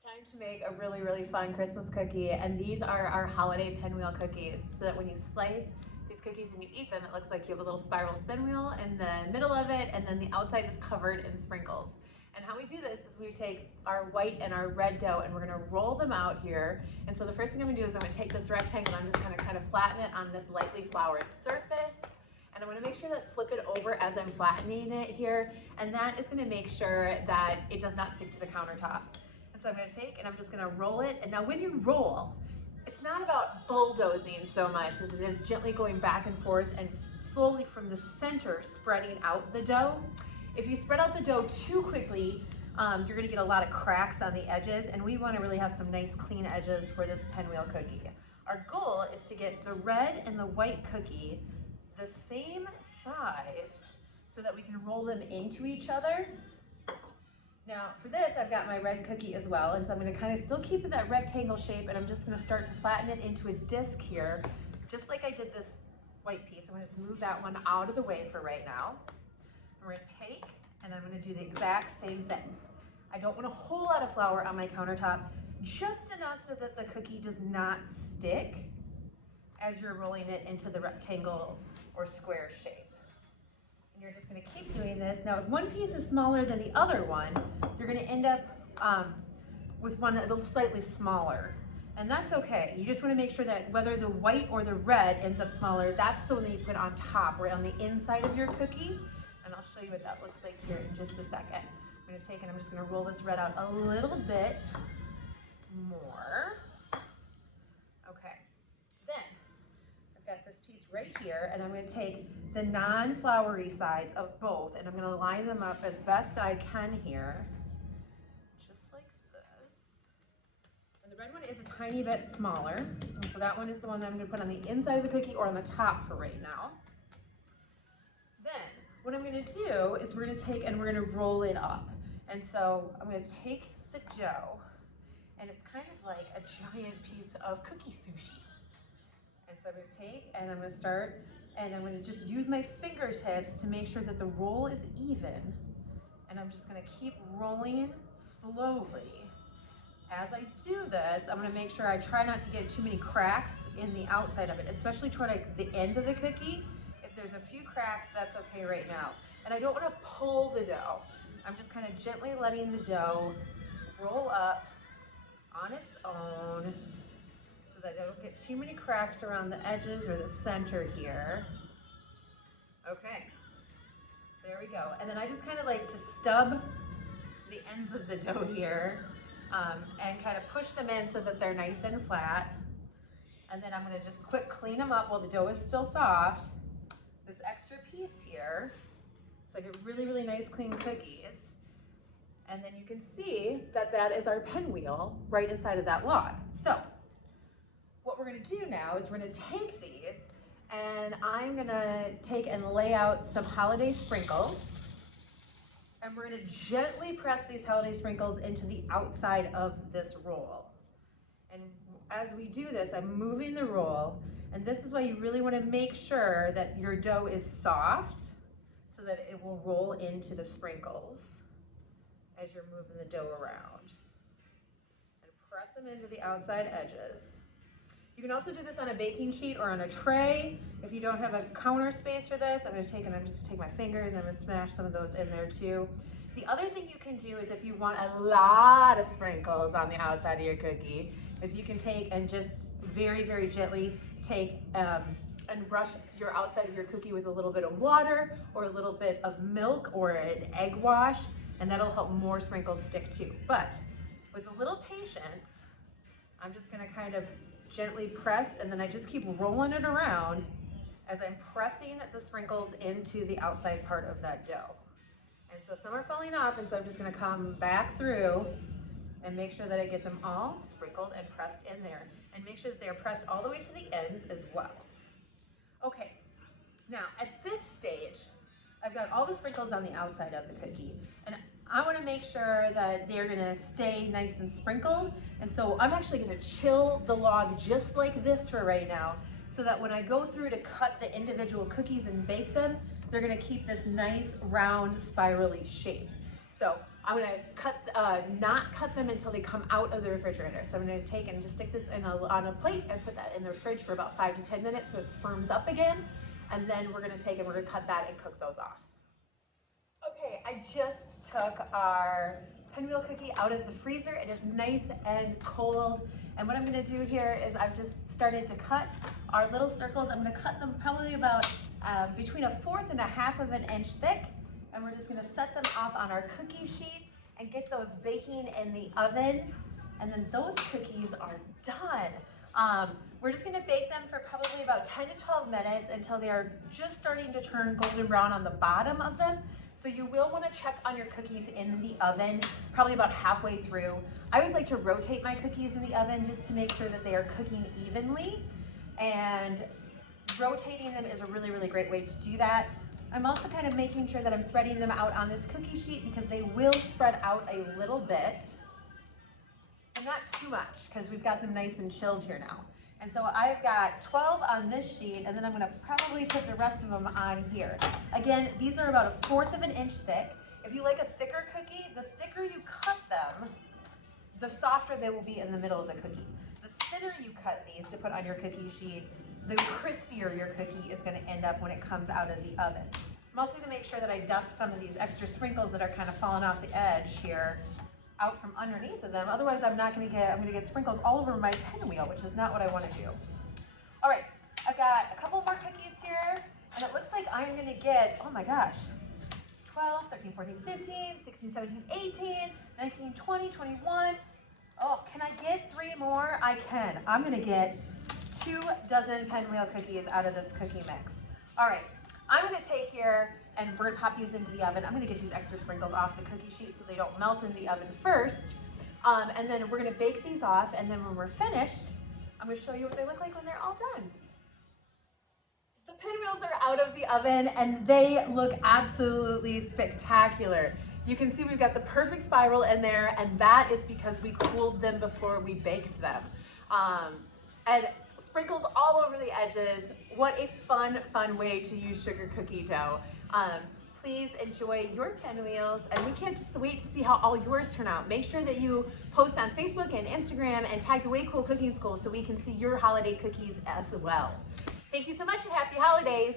It's time to make a really, really fun Christmas cookie, and these are our holiday pinwheel cookies, so that when you slice these cookies and you eat them, it looks like you have a little spiral spin wheel in the middle of it, and then the outside is covered in sprinkles. And how we do this is we take our white and our red dough and we're gonna roll them out here. And so the first thing I'm gonna do is I'm gonna take this rectangle and I'm just gonna kind of flatten it on this lightly floured surface. And I'm gonna make sure that flip it over as I'm flattening it here. And that is gonna make sure that it does not stick to the countertop. And so I'm gonna take and I'm just gonna roll it. And now when you roll, it's not about bulldozing so much as it is gently going back and forth and slowly from the center spreading out the dough. If you spread out the dough too quickly, you're gonna get a lot of cracks on the edges, and we wanna really have some nice clean edges for this pinwheel cookie. Our goal is to get the red and the white cookie the same size so that we can roll them into each other. Now for this, I've got my red cookie as well, and so I'm gonna kind of still keep it that rectangle shape, and I'm just gonna start to flatten it into a disc here, just like I did this white piece. I'm gonna just move that one out of the way for right now. We're gonna take and I'm gonna do the exact same thing. I don't want a whole lot of flour on my countertop, just enough so that the cookie does not stick as you're rolling it into the rectangle or square shape. And you're just gonna keep doing this. Now, if one piece is smaller than the other one, you're gonna end up with one a little slightly smaller. And that's okay. You just wanna make sure that whether the white or the red ends up smaller, that's the one that you put on top or on the inside of your cookie. And I'll show you what that looks like here in just a second. I'm gonna take and I'm just gonna roll this red out a little bit more. Okay, then I've got this piece right here, and I'm gonna take the non-floury sides of both, and I'm gonna line them up as best I can here, just like this. And the red one is a tiny bit smaller, and so that one is the one that I'm gonna put on the inside of the cookie or on the top for right now. Then, what I'm gonna do is we're gonna take and we're gonna roll it up. And so I'm gonna take the dough, and it's kind of like a giant piece of cookie sushi. And so I'm gonna take and I'm gonna start, and I'm gonna just use my fingertips to make sure that the roll is even. And I'm just gonna keep rolling slowly. As I do this, I'm gonna make sure I try not to get too many cracks in the outside of it, especially toward like the end of the cookie. If there's a few cracks, that's okay right now. And I don't want to pull the dough. I'm just kind of gently letting the dough roll up on its own so that I don't get too many cracks around the edges or the center here. Okay, there we go. And then I just kind of like to stub the ends of the dough here and kind of push them in so that they're nice and flat. And then I'm going to just quick clean them up while the dough is still soft. This extra piece here, so I get really, really nice clean cookies. And then you can see that that is our pinwheel right inside of that log. So what we're gonna do now is we're gonna take these, and I'm gonna take and lay out some holiday sprinkles, and we're gonna gently press these holiday sprinkles into the outside of this roll. And as we do this, I'm moving the roll. And this is why you really want to make sure that your dough is soft so that it will roll into the sprinkles as you're moving the dough around. And press them into the outside edges. You can also do this on a baking sheet or on a tray. If you don't have a counter space for this, I'm just gonna take my fingers and I'm gonna smash some of those in there too. The other thing you can do is if you want a lot of sprinkles on the outside of your cookie, is you can take and just very, very gently take and brush your outside of your cookie with a little bit of water or a little bit of milk or an egg wash, and that'll help more sprinkles stick too. But with a little patience, I'm just gonna kind of gently press, and then I just keep rolling it around as I'm pressing the sprinkles into the outside part of that dough. And so some are falling off, and so I'm just gonna come back through and make sure that I get them all sprinkled and pressed in there. And make sure that they are pressed all the way to the ends as well. Okay, now at this stage, I've got all the sprinkles on the outside of the cookie, and I wanna make sure that they're gonna stay nice and sprinkled. And so I'm actually gonna chill the log just like this for right now, so that when I go through to cut the individual cookies and bake them, they're gonna keep this nice round spirally shape. So I'm gonna not cut them until they come out of the refrigerator. So I'm gonna take and just stick this on a plate and put that in the fridge for about 5 to 10 minutes so it firms up again. And then we're gonna take and we're gonna cut that and cook those off. Okay, I just took our Pinwheel cookie out of the freezer. It is nice and cold. And what I'm gonna do here is I've just started to cut our little circles. I'm gonna cut them probably about between 1/4 and 1/2 of an inch thick. And we're just gonna set them off on our cookie sheet and get those baking in the oven. And then those cookies are done. We're just gonna bake them for probably about 10 to 12 minutes until they are just starting to turn golden brown on the bottom of them. So you will wanna check on your cookies in the oven, probably about halfway through. I always like to rotate my cookies in the oven just to make sure that they are cooking evenly. And rotating them is a really, really great way to do that. I'm also kind of making sure that I'm spreading them out on this cookie sheet because they will spread out a little bit, and not too much because we've got them nice and chilled here now. And so I've got 12 on this sheet, and then I'm gonna probably put the rest of them on here. Again, these are about 1/4 of an inch thick. If you like a thicker cookie, the thicker you cut them, the softer they will be in the middle of the cookie. The thinner you cut these to put on your cookie sheet, the crispier your cookie is gonna end up when it comes out of the oven. I'm also gonna make sure that I dust some of these extra sprinkles that are kind of falling off the edge here out from underneath of them. Otherwise I'm gonna get sprinkles all over my pinwheel, which is not what I wanna do. All right, I've got a couple more cookies here, and it looks like I'm gonna get, oh my gosh, 12, 13, 14, 15, 16, 17, 18, 19, 20, 21. Oh, can I get 3 more? I can. I'm gonna get 2 dozen Pinwheel cookies out of this cookie mix. All right, I'm gonna take here and we're gonna pop these into the oven. I'm gonna get these extra sprinkles off the cookie sheet so they don't melt in the oven first. And then we're gonna bake these off, and then when we're finished, I'm gonna show you what they look like when they're all done. The Pinwheels are out of the oven and they look absolutely spectacular. You can see we've got the perfect spiral in there, and that is because we cooled them before we baked them. And sprinkles all over the edges. What a fun way to use sugar cookie dough. Please enjoy your Pinwheels, and we can't just wait to see how all yours turn out. Make sure that you post on Facebook and Instagram and tag the Way Cool Cooking School so we can see your holiday cookies as well. Thank you so much and happy holidays.